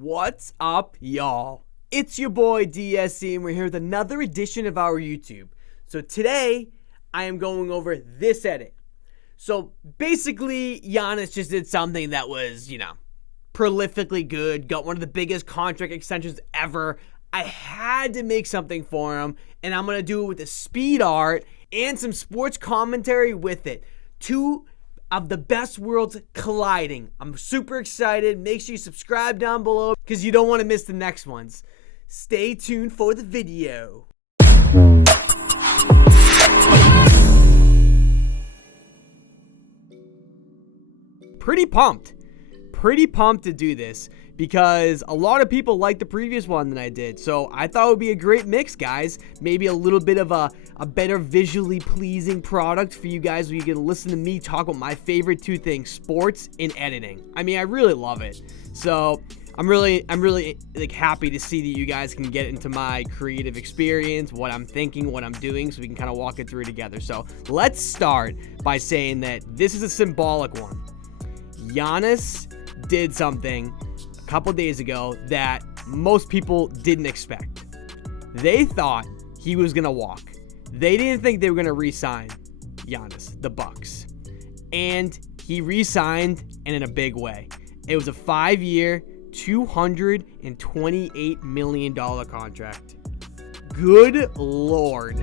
What's up, y'all? It's your boy DSC, and we're here with another edition of our YouTube. So today, I am going over this edit. So basically, Giannis just did something that was, prolifically good, got one of the biggest contract extensions ever. I had to make something for him, and I'm going to do it with the speed art and some sports commentary with it. Two of the best worlds colliding. I'm super excited. Make sure you subscribe down below because you don't want to miss the next ones. Stay tuned for the video. Pretty pumped to do this because a lot of people liked the previous one than I did. So I thought it would be a great mix, guys. Maybe a little bit of a better visually pleasing product for you guys where you can listen to me talk about my favorite two things, sports and editing. I mean, I really love it. So I'm really happy to see that you guys can get into my creative experience, what I'm thinking, what I'm doing, so we can kind of walk it through together. So let's start by saying that this is a symbolic one. Giannis did something a couple days ago that most people didn't expect. They thought he was going to walk. They didn't think they were going to re-sign Giannis, the Bucks. And he re-signed, and in a big way. It was a 5-year, $228 million contract. Good Lord.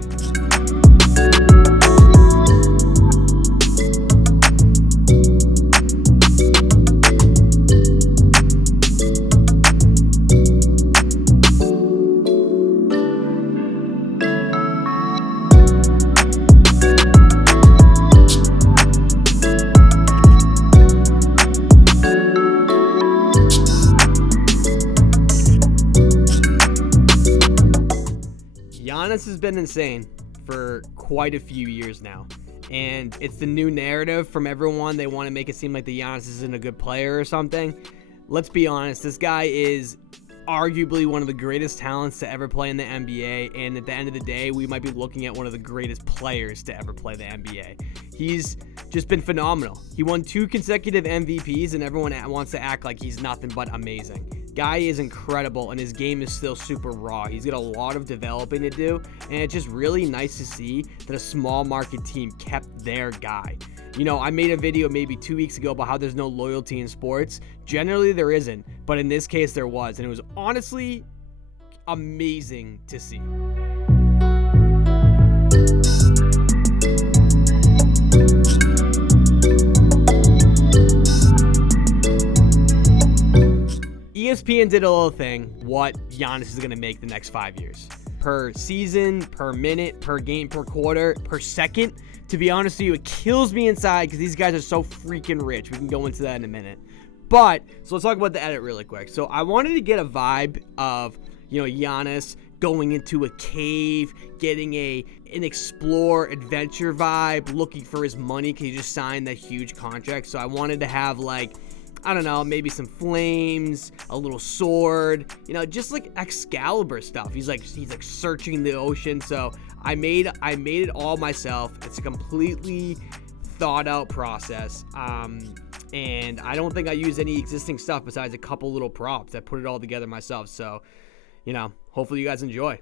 Giannis has been insane for quite a few years now, and it's the new narrative from everyone. They want to make it seem like the Giannis isn't a good player or something. Let's be honest, this guy is arguably one of the greatest talents to ever play in the NBA, and at the end of the day, we might be looking at one of the greatest players to ever play the NBA. He's just been phenomenal. He won 2 consecutive MVPs, and everyone wants to act like he's nothing but amazing. Guy is incredible, and his game is still super raw. He's got a lot of developing to do, and it's just really nice to see that a small market team kept their guy. I made a video maybe 2 weeks ago about how there's no loyalty in sports. Generally, there isn't, but in this case, there was, and it was honestly amazing to see. ESPN did a little thing, what Giannis is going to make the next 5 years. Per season, per minute, per game, per quarter, per second. To be honest with you, it kills me inside because these guys are so freaking rich. We can go into that in a minute. But, so let's talk about the edit really quick. So I wanted to get a vibe of, Giannis going into a cave, getting an explore adventure vibe, looking for his money because he just signed that huge contract. So I wanted to have maybe some flames, a little sword, just like Excalibur stuff. He's like searching the ocean. So I made it all myself. It's a completely thought out process. And I don't think I used any existing stuff besides a couple little props. I put it all together myself. So, hopefully you guys enjoy.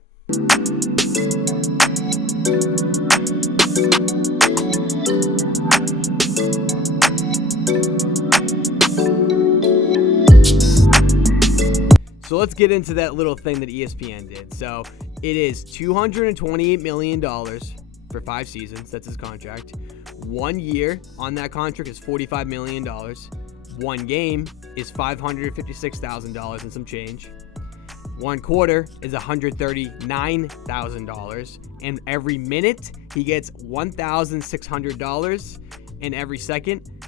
So let's get into that little thing that ESPN did. So it is $228 million for 5 seasons. That's his contract. 1 year on that contract is $45 million. 1 game is $556,000 and some change. 1 quarter is $139,000. And every minute he gets $1,600. And every second,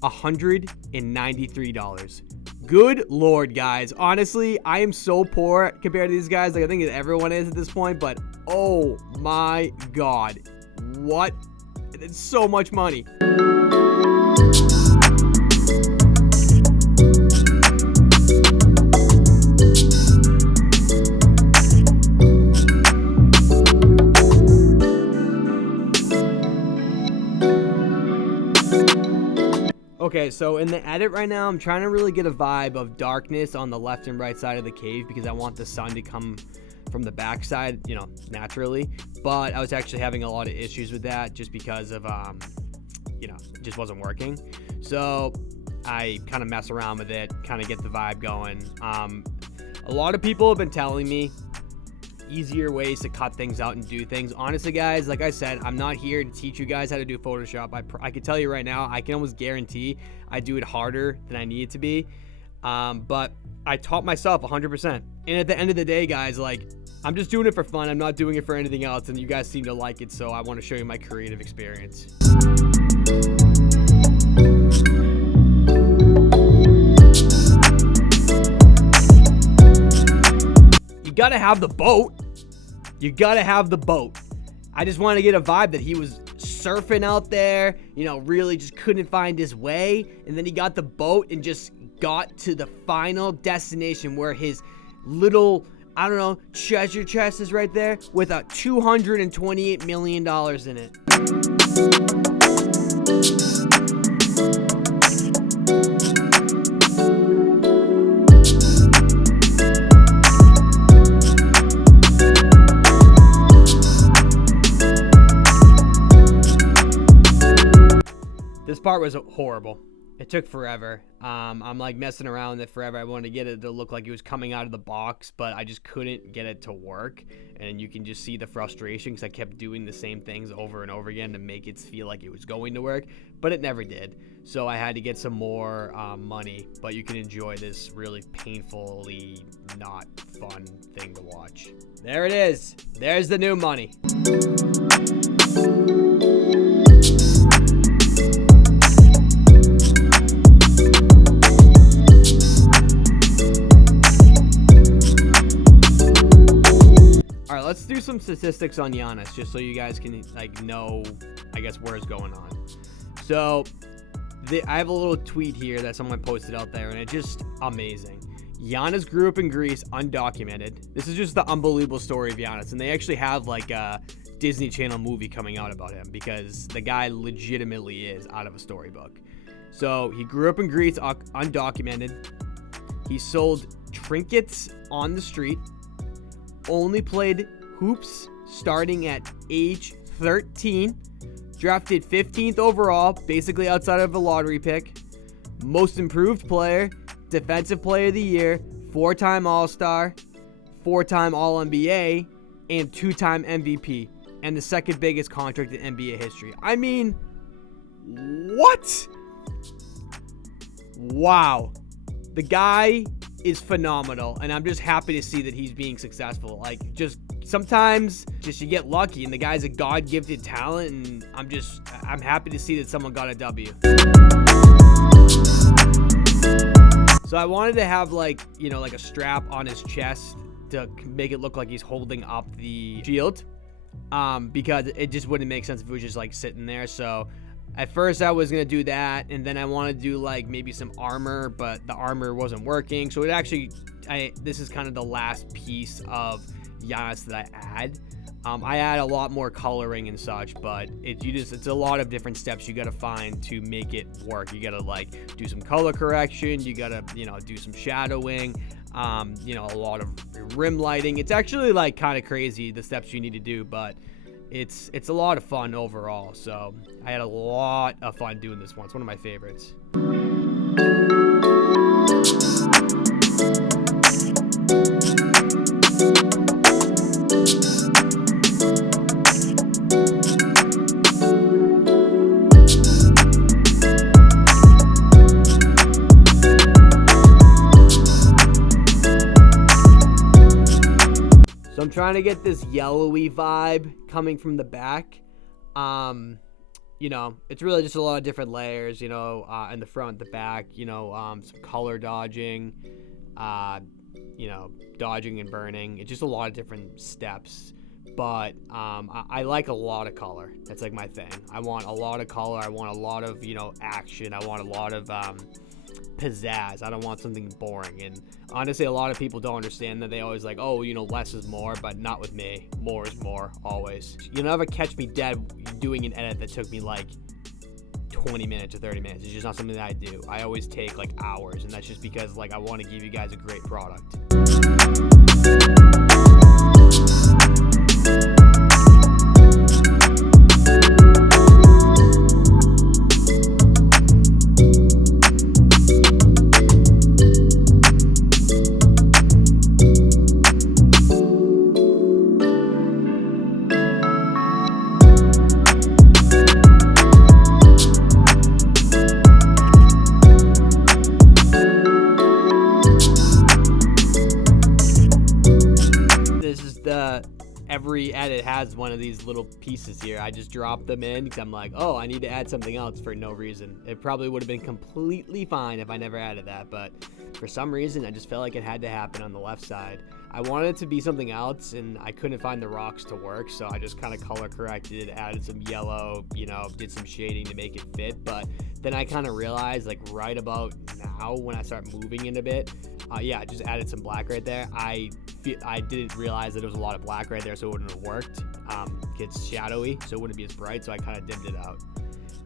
$193. Good Lord, guys. Honestly, I am so poor compared to these guys. I think everyone is at this point, but oh my God. What? It's so much money. Okay, so in the edit right now, I'm trying to really get a vibe of darkness on the left and right side of the cave because I want the sun to come from the back side, naturally. But I was actually having a lot of issues with that just because of, it just wasn't working. So I kind of mess around with it, kind of get the vibe going. A lot of people have been telling me easier ways to cut things out and do things. Honestly, guys, like I said, I'm not here to teach you guys how to do Photoshop. I can tell you right now, I can almost guarantee I do it harder than I need it to be. But I taught myself 100%. And at the end of the day, guys, like, I'm just doing it for fun. I'm not doing it for anything else. And you guys seem to like it. So I want to show you my creative experience. You gotta have the boat. You gotta have the boat. I just want to get a vibe that he was surfing out there, really just couldn't find his way. And then he got the boat and just got to the final destination where his little, treasure chest is right there with a $228 million in it. This part was horrible. It took forever. I'm like messing around with it forever. I wanted to get it to look like it was coming out of the box, but I just couldn't get it to work. And you can just see the frustration because I kept doing the same things over and over again to make it feel like it was going to work, but it never did. So I had to get some more money, but you can enjoy this really painfully not fun thing to watch. There it is. There's the new money. Let's do some statistics on Giannis just so you guys can know, where it's going on. So I have a little tweet here that someone posted out there, and it's just amazing. Giannis grew up in Greece, undocumented. This is just the unbelievable story of Giannis, and they actually have a Disney Channel movie coming out about him because the guy legitimately is out of a storybook. So he grew up in Greece, undocumented. He sold trinkets on the street. Only played hoops starting at age 13. Drafted 15th overall, basically outside of a lottery pick. Most improved player, defensive player of the year, 4-time All-Star, 4-time All-NBA, and 2-time MVP. And the second biggest contract in NBA history. I mean, what? Wow. The guy is phenomenal, and I'm just happy to see that he's being successful. Sometimes you get lucky, and the guy's a God-gifted talent, and I'm happy to see that someone got a W. So I wanted to have a strap on his chest to make it look like he's holding up the shield, because it just wouldn't make sense if it was just sitting there. So at first I was going to do that, and then I wanted to do maybe some armor, but the armor wasn't working. So this is kind of the last piece of Giannis that I add. I add a lot more coloring and such, but it's a lot of different steps you got to find to make it work. You got to do some color correction. You got to, do some shadowing, a lot of rim lighting. It's actually kind of crazy the steps you need to do, but it's a lot of fun overall. So I had a lot of fun doing this one. It's one of my favorites. I'm trying to get this yellowy vibe coming from the back. It's really just a lot of different layers, in the front, the back, some color dodging, dodging and burning. It's just a lot of different steps. But I like a lot of color. That's my thing. I want a lot of color. I want a lot of, action. I want a lot of pizzazz. I don't want something boring. And honestly, a lot of people don't understand that. They always less is more, but not with me. More is more, always. You'll never catch me dead doing an edit that took me 20 minutes or 30 minutes. It's just not something that I do. I always take like hours, and that's just because like I want to give you guys a great product. Every edit has one of these little pieces here. I just drop them in because I'm like, oh, I need to add something else for no reason. It probably would have been completely fine if I never added that, but for some reason I just felt like it had to happen on the left side. I wanted it to be something else, and I couldn't find the rocks to work, so I just kind of color corrected, added some yellow, did some shading to make it fit. But then I kind of realized, like right about now when I start moving it a bit, I just added some black right there. I didn't realize that there was a lot of black right there, so it wouldn't have worked. It's shadowy, so it wouldn't be as bright, so I kind of dimmed it out.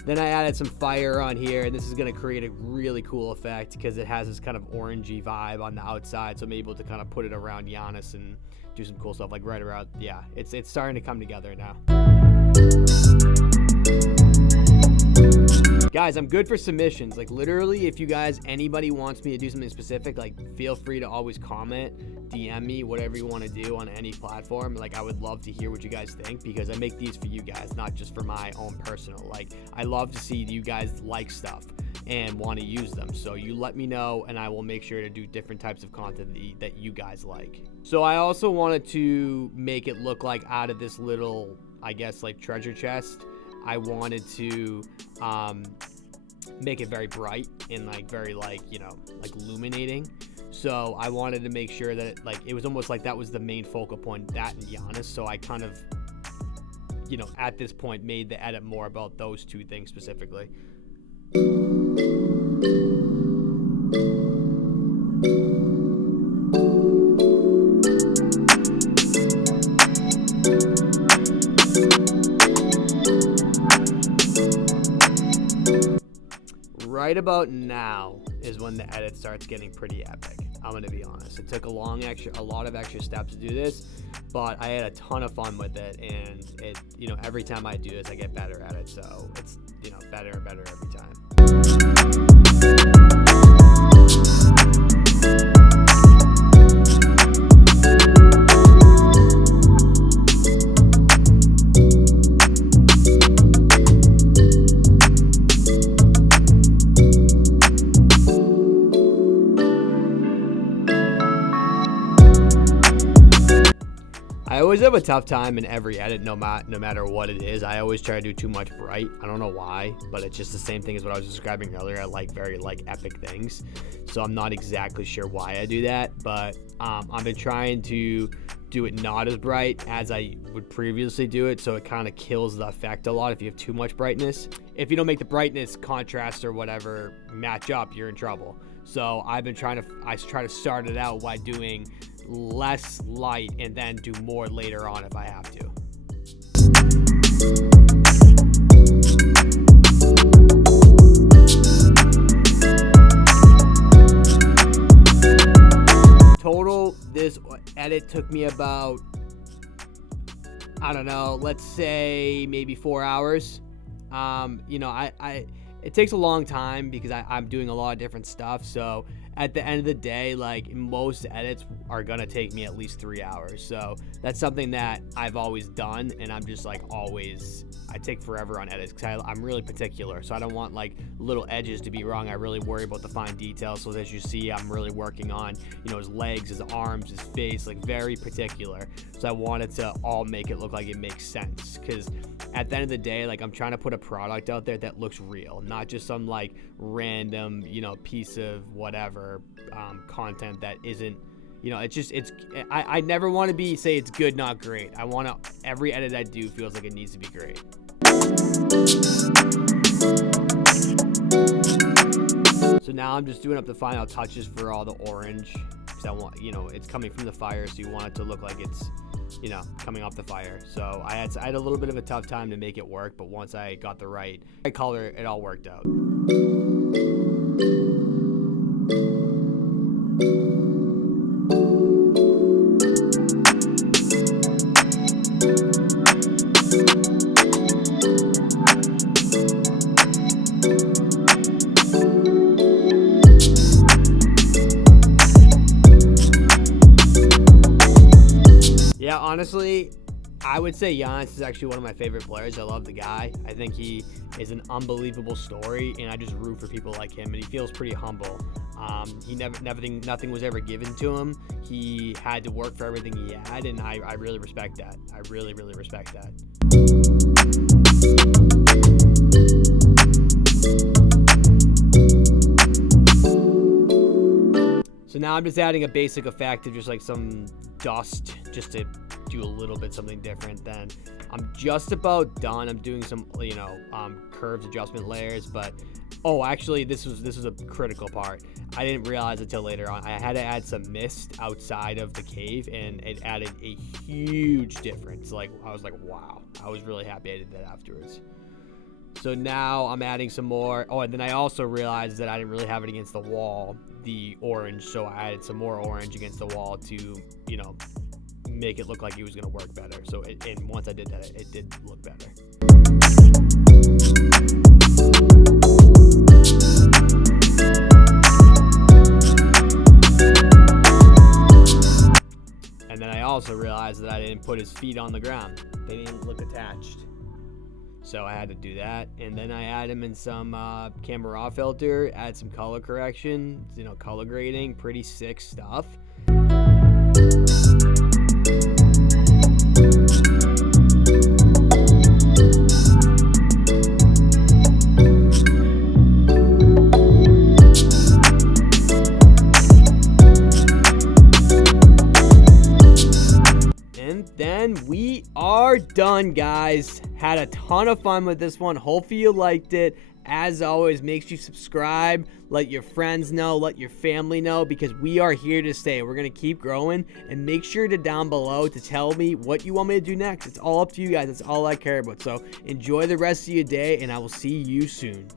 Then I added some fire on here, and this is going to create a really cool effect because it has this kind of orangey vibe on the outside, so I'm able to kind of put it around Giannis and do some cool stuff, like right around, it's starting to come together now. Guys, I'm good for submissions. Like literally, if you guys, anybody wants me to do something specific, like feel free to always comment, DM me, whatever you want to do on any platform. Like I would love to hear what you guys think because I make these for you guys, not just for my own personal. Like I love to see you guys like stuff and want to use them. So you let me know and I will make sure to do different types of content that you guys like. So I also wanted to make it look like out of this little, I guess, like treasure chest, I wanted to make it very bright and like very like illuminating. So I wanted to make sure that it was almost like that was the main focal point, that and Giannis. So I kind of at this point made the edit more about those two things specifically. Right about now is when the edit starts getting pretty epic. I'm gonna be honest. It took a lot of extra steps to do this, but I had a ton of fun with it, and it, every time I do this, I get better at it. So it's, better and better every time. I always have a tough time in every edit, no matter what it is. I always try to do too much bright. I don't know why, but it's just the same thing as what I was describing earlier. I like very epic things, so I'm not exactly sure why I do that. But I've been trying to do it not as bright as I would previously do it, so it kind of kills the effect a lot if you have too much brightness. If you don't make the brightness, contrast, or whatever match up, you're in trouble. So I try to start it out by doing less light and then do more later on if I have to. Total, this edit took me about, I don't know, let's say maybe 4 hours. It takes a long time because I'm doing a lot of different stuff. So at the end of the day, like most edits are gonna take me at least 3 hours. So that's something that I've always done, and I'm just like I take forever on edits because I'm really particular. So I don't want like little edges to be wrong. I really worry about the fine details. So as you see, I'm really working on, his legs, his arms, his face, like very particular. So I wanted to all make it look like it makes sense, because at the end of the day, like I'm trying to put a product out there that looks real, not just some like random, piece of whatever content that isn't, I never want to say it's good, not great. I want to, every edit I do feels like it needs to be great. So now I'm just doing up the final touches for all the orange, because I want, it's coming from the fire, so you want it to look like it's coming off the fire. So I had a little bit of a tough time to make it work, but once I got the right color, it all worked out. Yeah, honestly, I would say Giannis is actually one of my favorite players. I love the guy. I think he is an unbelievable story, and I just root for people like him. And he feels pretty humble. Nothing was ever given to him. He had to work for everything he had, and I really respect that. I really, really respect that. So now I'm just adding a basic effect of just like some dust, just to do a little bit something different. Then I'm just about done. I'm doing some curves adjustment layers, but actually this was a critical part. I didn't realize until later on. I had to add some mist outside of the cave, and it added a huge difference. Like, I was like, wow. I was really happy I did that afterwards. So now I'm adding some more. And then I also realized that I didn't really have it against the wall, the orange. So I added some more orange against the wall to, make it look like it was going to work better. So and once I did that, it did look better. And then I also realized that I didn't put his feet on the ground. They didn't look attached. So I had to do that. And then I add him in some camera raw filter, add some color correction, color grading, pretty sick stuff. Then we are done, guys. Had a ton of fun with this one. Hopefully you liked it. As always, make sure you subscribe, let your friends know, let your family know, because we are here to stay. We're going to keep growing, and make sure to down below to tell me what you want me to do next. It's all up to you guys. That's all I care about. So enjoy the rest of your day, and I will see you soon.